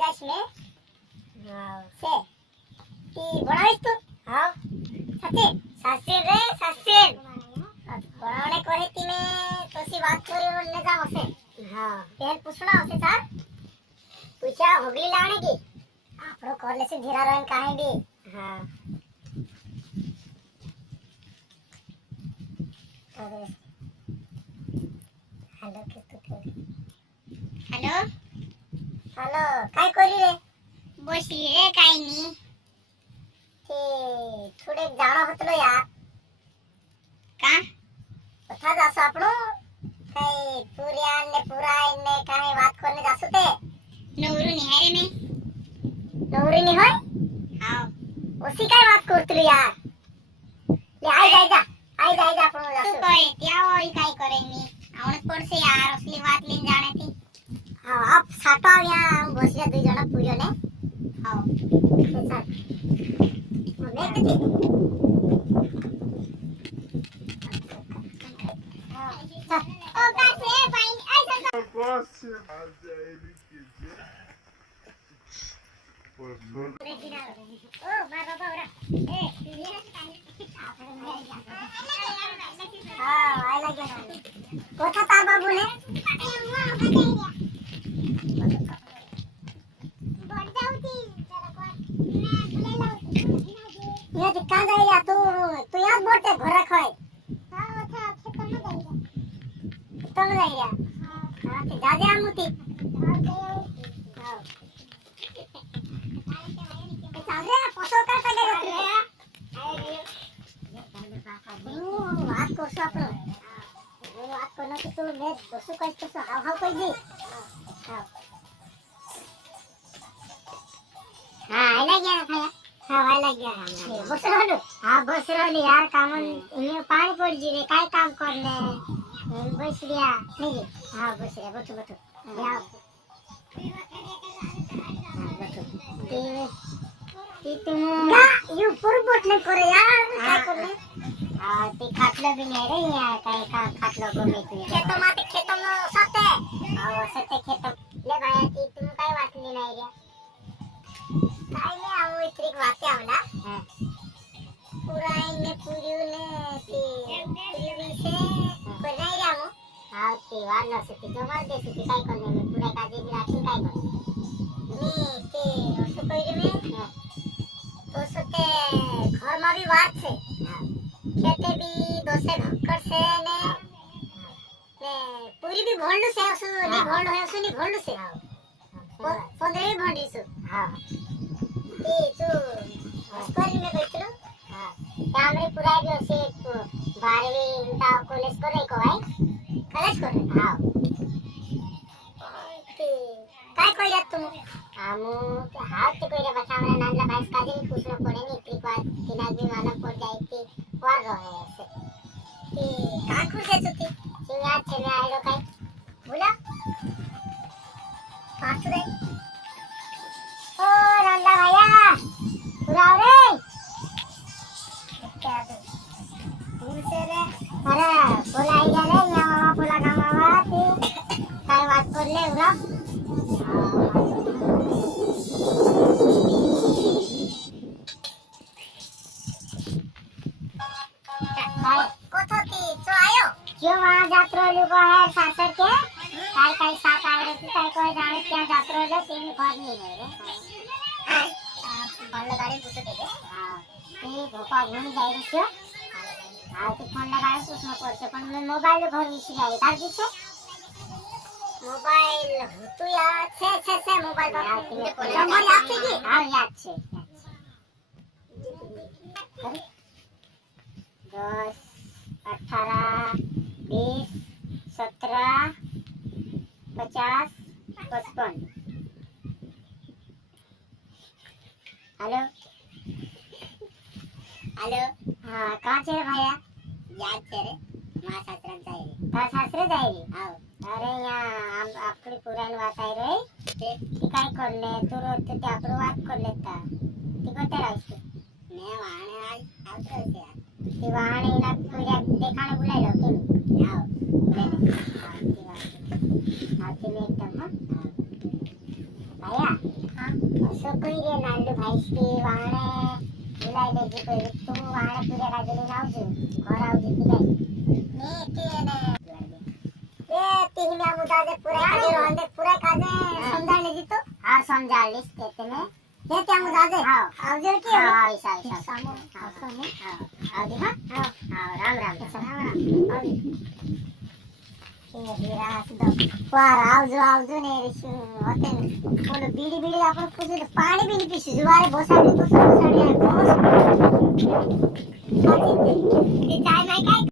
जाश में से ती बनावीस तू हां साचे सासेर रे सासेर बनावणे करे ती में तोसी बात करी ने जाव से हां तेल पूछना होसे सर पूछा होगली लाणे की आपरो करले से धीरा रहन काहे भी हां हेलो हेलो हेलो काय करी रे बसली रे काय नी ते थोडे जाणं होतलो यार का कथा जासो आपणो काय पुऱ्यान ने पुरायन ने काय बात करने जासो ते नवरू निहारे में नवरू नि होय हां ओसी काय बात करतलो यार ले आई जाय जा आपण जासो काय त्या ओरी काय करे मी आवणत पडसे यार असली बात लेन जाणे ती हां आप साटा या बसल्या दुई जण पुऱ्यो ने हां ते साथ मैं कती ओ कासे फाइन ऐसा Próximo. Ele quer ओ मार बाबा ओरा ए हां आला गया कोथा तार बाबू ने ये दिक्का जाइला तू याद बोलते घर रखय हां ओथा खेतम जाइला हां ते जाजे आमुती हां चाले पोसो का सगे रे વાત કરશો આપણો વાત કરનો કે તું મે બસુ કઈ તો હાવ હાવ કઈ દી હા આલા ગયા ખાયા હા આલા ગયા બસ રહલો હા બસ રહલી यार काम इने पानी पड़ जी रे काय काम करले बस रिया नहीं हां बस रे बटू बटू या बटू ते तुम का यू पूर बोटले करे यार काय करले हां ते खाटलं भी नाही रे यार काय का खाटलं गोमे तू खेतो नो सते हां सते खेतो ले भाया ती तुम काय वाटली नाही रे काय ले आव इत्रिक वाटे आवला हां पुराईने पुरीने ती पुरी से बनाई रामो हां ते वाला से ते जमाल दे से काय करने में पूरा काजे भी राखी काय करने मी ते असो कइरे में तो सते घर में भी बात छे खेते भी दोसे भक्कर से ने पूरी भी भोंडू से असो नि भोंड होय असो नि भोंडू से 15 भोंडी सु हां ते तू अस्करी में बैठलो हां त्यामरे पुरा भी असे 12वी इंटा कॉलेज करे को भाई कॉलेज करे हां ते काय कइरा तुम आमो हाथ ते कइरा बता हमरा नानला बाइस काजे भी पूछना पड़े नि इतनी बात तिना भी मालूम पड़ जाए कि वार रहे ऐसे कि का खुश है तुती चिंगा चले आलो काय बोला पास रे ओ नंदा भैया पूरा रे क्या दे दूर से रे अरे बोला आई जा रे या मामा बोला का मामा ती काय बात कर ले उरा कोथोती तो आयो क्यों वहां जात्रो लुगो है सासर के काय साथ आवरे की काय कोई जाने क्या जात्रो ले तीन घर नहीं है रे फोन लगारे पूछते थे हां ये भोपा घूम जाई रे क्यों हां तो फोन लगारे पूछना पड़ছে पण मैं मोबाइल घर विसरी आई तार दिसे मोबाइल तू यार छे मोबाइल पर नंबर याद छे की हां याद छे 10 18 20 17 50 55 हेलो हेलो हां कहां छे रे भैया याद छे रे मां सासरा जाई रे तार सासरे जाई रे हां अरे यहाँ आपली पुराण बात आहे रे ते काय करले तू रोज ते आपलं बात करले ता ती कोते राहते मैं वाणे आज आवतो से ती वाणे ना पुऱ्या देखाणे बुलायलो के आओ हां ती बात हां ती एकदम हां भैया सगळी रे नांदू भाईस्ती वाणे बुलायले जी कोई तू वाणे पुऱ्या राजले नावजू घर आवजे तिलाय नी तिने ए तिहिम्या मुदाजे पुरा काजे रोंदे पुरा काजे समजाळले जी तो हा समजाळलीस ते ने हे त्या मुदाजे हां आवजे की हां ऐसा सामो असं ने हां आवजे हां हां राम राम आवजे वार आवजो ने होते बोलो बीड़ी बीड़ी आपण कुछ पानी भी नहीं पीसी जुवारे बोसाडे तो बोसाडे बहुत चाय नाही काय